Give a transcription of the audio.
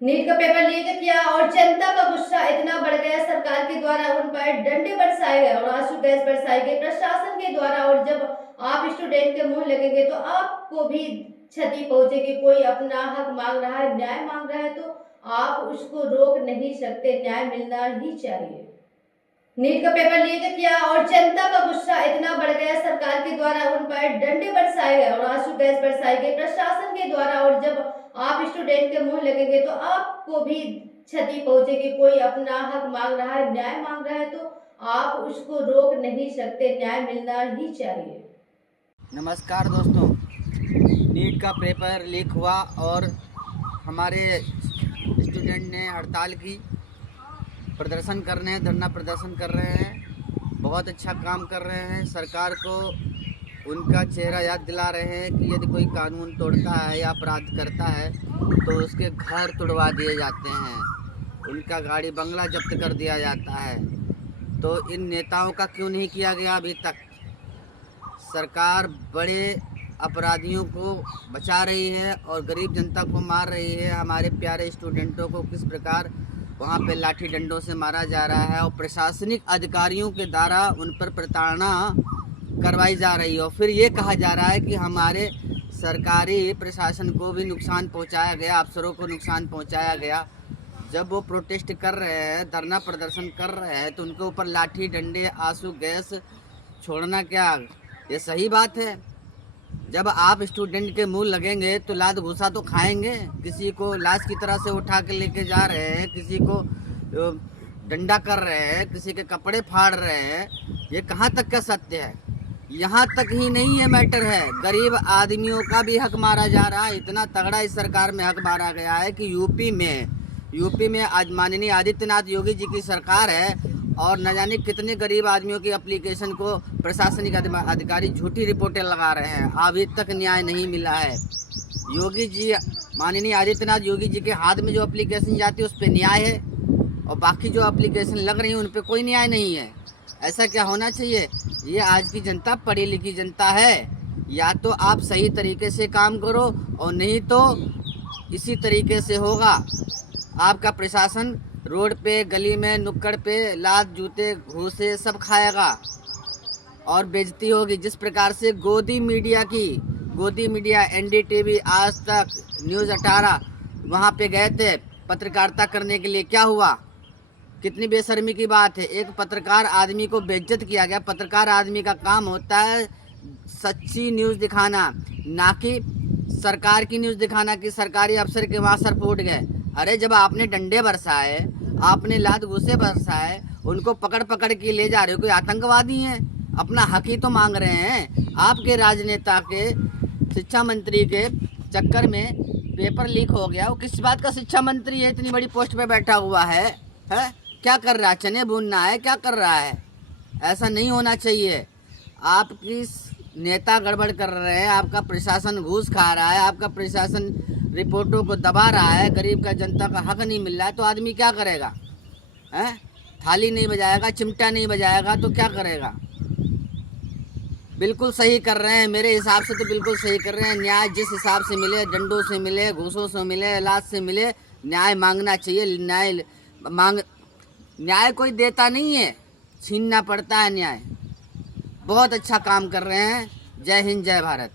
NEET का paper leak किया और जनता का गुस्सा इतना बढ़ गया, सरकार के द्वारा उन पर डंडे बरसाए गए और आंसू गैस बरसाई गई प्रशासन के द्वारा। और जब आप स्टूडेंट के मुंह लगेंगे तो आपको भी क्षति पहुंचेगी। कोई अपना हक मांग रहा है, न्याय मांग रहा है, तो आप उसको रोक नहीं सकते, न्याय मिलना ही चाहिए। नीट का पेपर लीक किया और जनता का गुस्सा इतना बढ़ गया, सरकार के द्वारा उन पर डंडे बरसाए गए और आंसू गैस बरसाई गई प्रशासन के द्वारा। और जब आप स्टूडेंट के मुंह लगेंगे तो आपको भी क्षति पहुंचेगी। कोई अपना हक मांग रहा है, न्याय मांग रहा है, तो आप उसको रोक नहीं सकते, न्याय मिलना ही चाहिए। नमस्कार दोस्तों, नीट का पेपर लीक हुआ और हमारे स्टूडेंट ने हड़ताल की, प्रदर्शन कर रहे हैं, धरना प्रदर्शन कर रहे हैं। बहुत अच्छा काम कर रहे हैं। सरकार को उनका चेहरा याद दिला रहे हैं कि यदि कोई कानून तोड़ता है या अपराध करता है तो उसके घर तुड़वा दिए जाते हैं, उनका गाड़ी बंगला जब्त कर दिया जाता है। तो इन नेताओं का क्यों नहीं किया गया अभी तक? सरकार बड़े अपराधियों को बचा रही है और गरीब जनता को मार रही है। हमारे प्यारे स्टूडेंटों को किस प्रकार वहाँ पे लाठी डंडों से मारा जा रहा है और प्रशासनिक अधिकारियों के द्वारा उन पर प्रताड़ना करवाई जा रही है। और फिर ये कहा जा रहा है कि हमारे सरकारी प्रशासन को भी नुकसान पहुँचाया गया, अफसरों को नुकसान पहुँचाया गया। जब वो प्रोटेस्ट कर रहे हैं, धरना प्रदर्शन कर रहे हैं, तो उनके ऊपर लाठी डंडे आंसू गैस छोड़ना क्या ये सही बात है? जब आप स्टूडेंट के मुंह लगेंगे तो लात घूसा तो खाएंगे। किसी को लाश की तरह से उठा के लेके जा रहे हैं, किसी को डंडा कर रहे हैं, किसी के कपड़े फाड़ रहे हैं, ये कहाँ तक का सत्य है? यहाँ तक ही नहीं ये मैटर है, गरीब आदमियों का भी हक मारा जा रहा है। इतना तगड़ा इस सरकार में हक मारा गया है कि यूपी में आज माननीय आदित्यनाथ योगी जी की सरकार है और न जाने कितने गरीब आदमियों की एप्लीकेशन को प्रशासनिक अधिकारी झूठी रिपोर्टें लगा रहे हैं। अभी तक न्याय नहीं मिला है। योगी जी, माननीय आदित्यनाथ योगी जी के हाथ में जो एप्लीकेशन जाती है उस पर न्याय है और बाकी जो एप्लीकेशन लग रही है उन पर कोई न्याय नहीं है। ऐसा क्या होना चाहिए? ये आज की जनता पढ़ी लिखी जनता है। या तो आप सही तरीके से काम करो और नहीं तो इसी तरीके से होगा। आपका प्रशासन रोड पे, गली में, नुक्कड़ पे लात, जूते, घूसे सब खाएगा और बेइज्जती होगी। जिस प्रकार से गोदी मीडिया एनडीटीवी, आज तक, न्यूज़ 18 वहाँ पे गए थे पत्रकारिता करने के लिए, क्या हुआ? कितनी बेशर्मी की बात है। एक पत्रकार आदमी को बेइज्जत किया गया। पत्रकार आदमी का काम होता है सच्ची न्यूज़ दिखाना, ना कि सरकार की न्यूज़ दिखाना कि सरकारी अफसर के वहाँ सर फूट गए। अरे जब आपने डंडे बरसाए, आपने लात घूसे बरसाए, उनको पकड़ पकड़ के ले जा रहे हो, कोई आतंकवादी हैं? अपना हक ही तो मांग रहे हैं। आपके राजनेता के, शिक्षा मंत्री के चक्कर में पेपर लीक हो गया। वो किस बात का शिक्षा मंत्री है? इतनी बड़ी पोस्ट पे बैठा हुआ है? क्या कर रहा है? चने भूनना है? क्या कर रहा है? ऐसा नहीं होना चाहिए। आपकी नेता गड़बड़ कर रहे हैं, आपका प्रशासन घूस खा रहा है, आपका प्रशासन रिपोर्टों को दबा रहा है, गरीब का, जनता का हक नहीं मिल रहा है, तो आदमी क्या करेगा? हैं? थाली नहीं बजाएगा, चिमटा नहीं बजाएगा तो क्या करेगा? बिल्कुल सही कर रहे हैं, मेरे हिसाब से तो बिल्कुल सही कर रहे हैं। न्याय जिस हिसाब से मिले, डंडों से मिले, घूसों से मिले, लात से मिले, न्याय मांगना चाहिए। न्याय कोई देता नहीं है, छीनना पड़ता है न्याय। बहुत अच्छा काम कर रहे हैं। जय हिंद, जय भारत।